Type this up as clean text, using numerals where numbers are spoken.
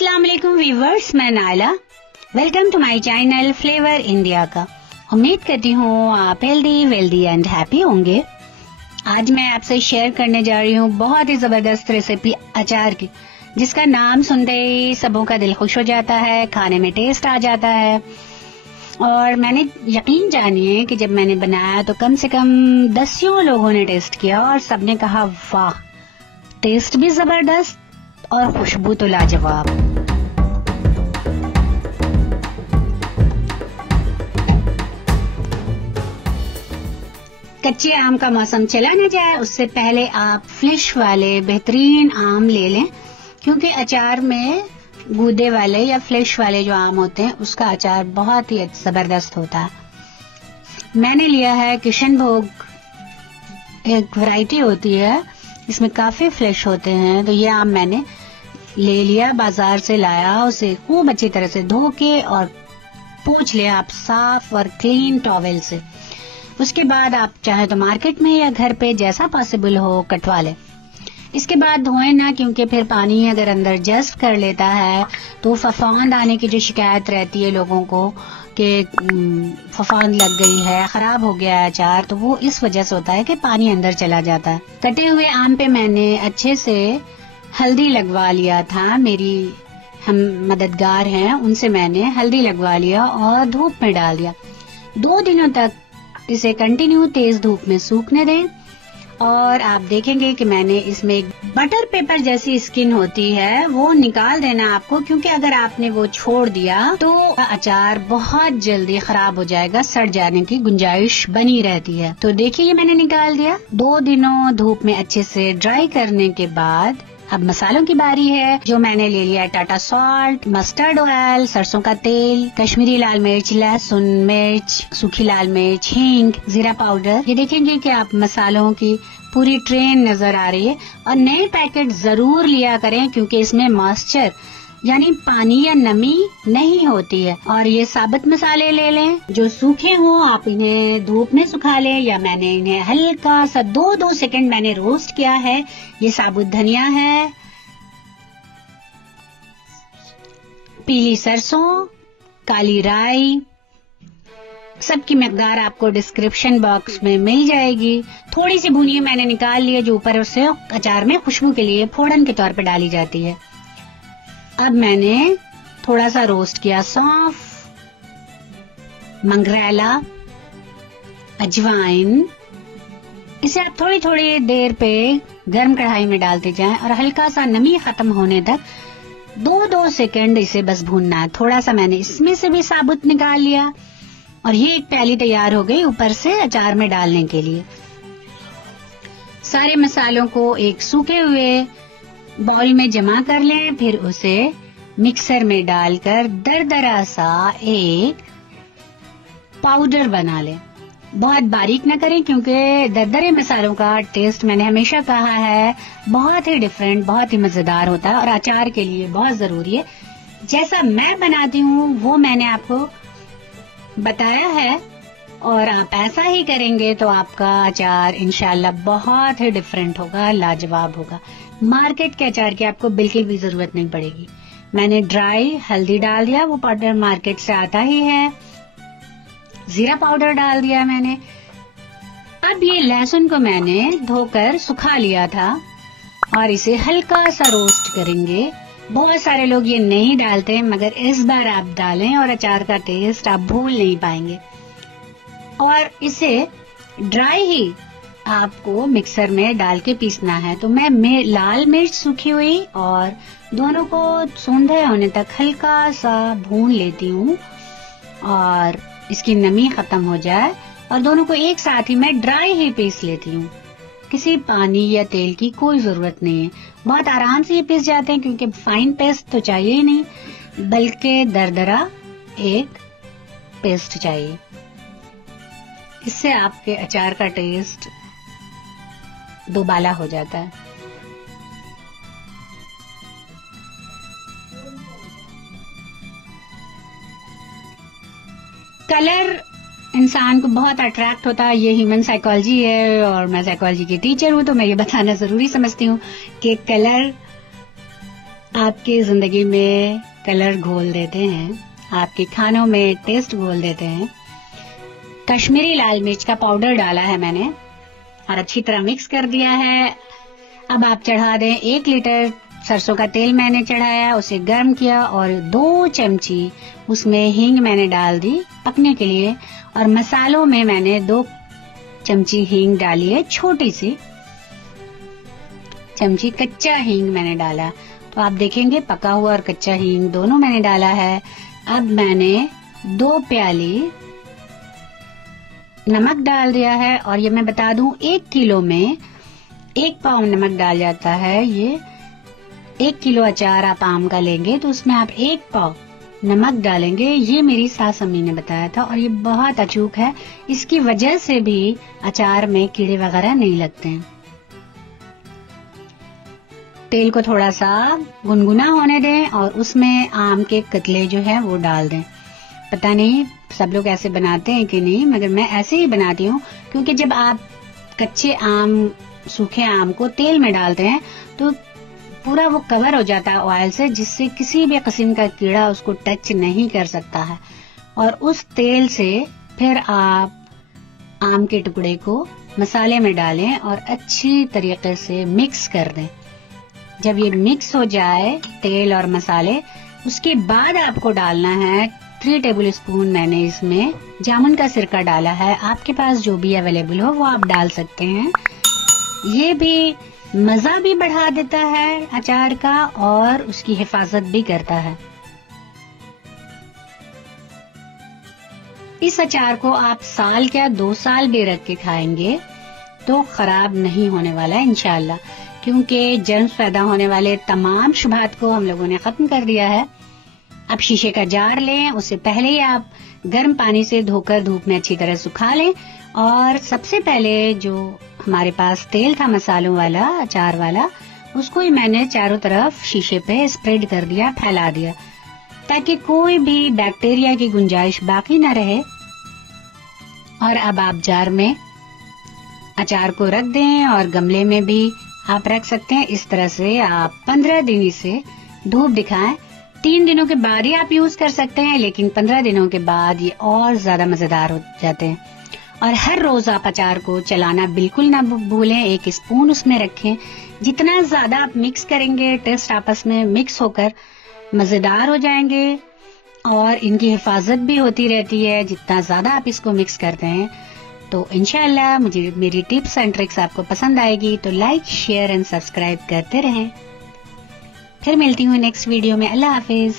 अस्सलाम वालेकुम व्यूवर्स, मैं नाला। Welcome to my channel flavour India का। उम्मीद करती हूँ आप हेल्दी वेल्दी एंड हैप्पी होंगे। आज मैं आपसे शेयर करने जा रही हूँ बहुत ही जबरदस्त रेसिपी अचार की, जिसका नाम सुनते ही सबों का दिल खुश हो जाता है, खाने में टेस्ट आ जाता है। और मैंने यकीन जानिए कि जब मैंने बनाया तो कम से कम 10 लोगों ने टेस्ट किया और सबने कहा वाह, टेस्ट भी जबरदस्त और खुशबू तो लाजवाब। कच्चे आम का मौसम चला न जाए उससे पहले आप फ्लेश वाले बेहतरीन आम ले लें, क्योंकि अचार में गूदे वाले या फ्लेश वाले जो आम होते हैं उसका अचार बहुत ही जबरदस्त होता है। मैंने लिया है किशनभोग, एक वैरायटी होती है, इसमें काफी फ्लेश होते हैं। तो ये आम मैंने ले लिया, बाजार से लाया, उसे खूब अच्छी तरह से धो के और पोंछ लिया आप साफ और क्लीन टॉवेल से। उसके बाद आप चाहे तो मार्केट में या घर पे जैसा पॉसिबल हो कटवा ले। इसके बाद धोएं ना, क्योंकि फिर पानी अगर अंदर जस्ट कर लेता है तो फफांद आने की जो शिकायत रहती है लोगों को कि फफांद लग गई है, खराब हो गया है अचार, तो वो इस वजह से होता है कि पानी अंदर चला जाता है। कटे हुए आम पे मैंने अच्छे से हल्दी लगवा लिया था। मेरी हम मददगार हैं, उनसे मैंने हल्दी लगवा लिया और धूप में डाल दिया। 2 दिनों तक इसे कंटिन्यू तेज धूप में सूखने दें और आप देखेंगे कि मैंने इसमें एक बटर पेपर जैसी स्किन होती है वो निकाल देना आपको, क्योंकि अगर आपने वो छोड़ दिया तो अचार बहुत जल्दी खराब हो जाएगा, सड़ जाने की गुंजाइश बनी रहती है। तो देखिए ये मैंने निकाल दिया। 2 दिनों धूप में अच्छे से ड्राई करने के बाद अब मसालों की बारी है। जो मैंने ले लिया टाटा सॉल्ट, मस्टर्ड ऑयल, सरसों का तेल, कश्मीरी लाल मिर्च, लहसुन, मिर्च, सूखी लाल मिर्च, हींग, जीरा पाउडर। ये देखेंगे कि आप मसालों की पूरी ट्रेन नजर आ रही है। और नए पैकेट जरूर लिया करें, क्योंकि इसमें मॉइस्चर यानी पानी या नमी नहीं होती है। और ये साबुत मसाले ले लें जो सूखे हों, आप इन्हें धूप में सुखा लें या मैंने इन्हें हल्का सा 2 सेकंड मैंने रोस्ट किया है। ये साबुत धनिया है, पीली सरसों, काली राई, सबकी मकदार आपको डिस्क्रिप्शन बॉक्स में मिल जाएगी। थोड़ी सी भुनिए मैंने निकाल लिया जो ऊपर उससे अचार में खुशबू के लिए फोड़न के तौर पर डाली जाती है। अब मैंने थोड़ा सा रोस्ट किया सौंफ, मंगरेला, अजवाइन। इसे आप थोड़ी थोड़ी देर पे गर्म कढ़ाई में डालते जाएं और हल्का सा नमी खत्म होने तक 2 सेकंड इसे बस भूनना है। थोड़ा सा मैंने इसमें से भी साबुत निकाल लिया और ये एक प्याली तैयार हो गई ऊपर से अचार में डालने के लिए। सारे मसालों को एक सूखे हुए बाउल में जमा कर लें, फिर उसे मिक्सर में डालकर दरदरा सा एक पाउडर बना लें। बहुत बारीक ना करें, क्योंकि दरदरे मसालों का टेस्ट मैंने हमेशा कहा है बहुत ही डिफरेंट, बहुत ही मजेदार होता है और अचार के लिए बहुत जरूरी है। जैसा मैं बनाती हूँ वो मैंने आपको बताया है और आप ऐसा ही करेंगे तो आपका अचार इंशाल्लाह बहुत ही डिफरेंट होगा, लाजवाब होगा। मार्केट के अचार की आपको बिल्कुल भी जरूरत नहीं पड़ेगी। मैंने ड्राई हल्दी डाल दिया, वो पाउडर मार्केट से आता ही है। जीरा पाउडर डाल दिया मैंने। अब ये लहसुन को मैंने धोकर सुखा लिया था और इसे हल्का सा रोस्ट करेंगे। बहुत सारे लोग ये नहीं डालते, मगर इस बार आप डालें और अचार का टेस्ट आप भूल नहीं पाएंगे। और इसे ड्राई ही आपको मिक्सर में डाल के पीसना है। तो मैं लाल मिर्च सूखी हुई और दोनों को सूंधे होने तक हल्का सा भून लेती हूँ और इसकी नमी खत्म हो जाए और दोनों को एक साथ ही मैं ड्राई ही पीस लेती हूँ। किसी पानी या तेल की कोई जरूरत नहीं है, बहुत आराम से ये पीस जाते हैं, क्योंकि फाइन पेस्ट तो चाहिए ही नहीं, बल्कि दरदरा एक पेस्ट चाहिए। इससे आपके अचार का टेस्ट दोबाला हो जाता है। कलर इंसान को बहुत अट्रैक्ट होता है, ये ह्यूमन साइकोलॉजी है और मैं साइकोलॉजी की टीचर हूँ, तो मैं ये बताना जरूरी समझती हूँ कि कलर आपकी जिंदगी में कलर घोल देते हैं, आपके खानों में टेस्ट घोल देते हैं। कश्मीरी लाल मिर्च का पाउडर डाला है मैंने और अच्छी तरह मिक्स कर दिया है। अब आप चढ़ा दें 1 लीटर सरसों का तेल मैंने चढ़ाया, उसे गर्म किया और 2 चमची उसमें हींग मैंने डाल दी पकने के लिए। और मसालों में मैंने 2 चमची हींग डाली है, छोटी सी चमची कच्चा हींग मैंने डाला। तो आप देखेंगे पका हुआ और कच्चा हींग दोनों मैंने डाला है। अब मैंने 2 प्याली नमक डाल दिया है। और ये मैं बता दूं 1 किलो में 1 पाव नमक डाल जाता है। ये 1 किलो अचार आप आम का लेंगे तो उसमें आप 1 पाव नमक डालेंगे। ये मेरी सास अम्मी ने बताया था और ये बहुत अचूक है। इसकी वजह से भी अचार में कीड़े वगैरह नहीं लगते हैं। तेल को थोड़ा सा गुनगुना होने दें और उसमें आम के कतले जो है वो डाल दें। पता नहीं सब लोग ऐसे बनाते हैं कि नहीं, मगर मैं ऐसे ही बनाती हूँ, क्योंकि जब आप कच्चे आम, सूखे आम को तेल में डालते हैं तो पूरा वो कवर हो जाता है ऑयल से, जिससे किसी भी किस्म का कीड़ा उसको टच नहीं कर सकता है। और उस तेल से फिर आप आम के टुकड़े को मसाले में डालें और अच्छी तरीके से मिक्स कर दें। जब ये मिक्स हो जाए तेल और मसाले, उसके बाद आपको डालना है 3 टेबल स्पून मैंने इसमें जामुन का सिरका डाला है। आपके पास जो भी अवेलेबल हो वो आप डाल सकते हैं। ये भी मजा भी बढ़ा देता है अचार का और उसकी हिफाजत भी करता है। इस अचार को आप साल क्या 2 साल भी रख के खाएंगे तो खराब नहीं होने वाला है इंशाल्लाह, क्योंकि जर्म्स पैदा होने वाले तमाम शुबहात को हम लोगों ने खत्म कर दिया है। अब शीशे का जार लें, उससे पहले ही आप गर्म पानी से धोकर धूप में अच्छी तरह सुखा लें। और सबसे पहले जो हमारे पास तेल था मसालों वाला, अचार वाला, उसको ही मैंने चारों तरफ शीशे पे स्प्रेड कर दिया, फैला दिया, ताकि कोई भी बैक्टीरिया की गुंजाइश बाकी न रहे। और अब आप जार में अचार को रख दें और गमले में भी आप रख सकते हैं। इस तरह से आप 15 दिन इसे धूप दिखाएं। 3 दिनों के बाद ही आप यूज कर सकते हैं, लेकिन 15 दिनों के बाद ये और ज्यादा मजेदार हो जाते हैं। और हर रोज आप अचार को चलाना बिल्कुल ना भूलें। 1 स्पून उसमें रखें। जितना ज्यादा आप मिक्स करेंगे, टेस्ट आपस में मिक्स होकर मजेदार हो जाएंगे और इनकी हिफाजत भी होती रहती है जितना ज्यादा आप इसको मिक्स करते हैं। तो इंशाल्लाह मुझे मेरी टिप्स एंड ट्रिक्स आपको पसंद आएगी, तो लाइक, शेयर एंड सब्सक्राइब करते रहें। फिर मिलती हूँ नेक्स्ट वीडियो में। अल्लाह हाफिज।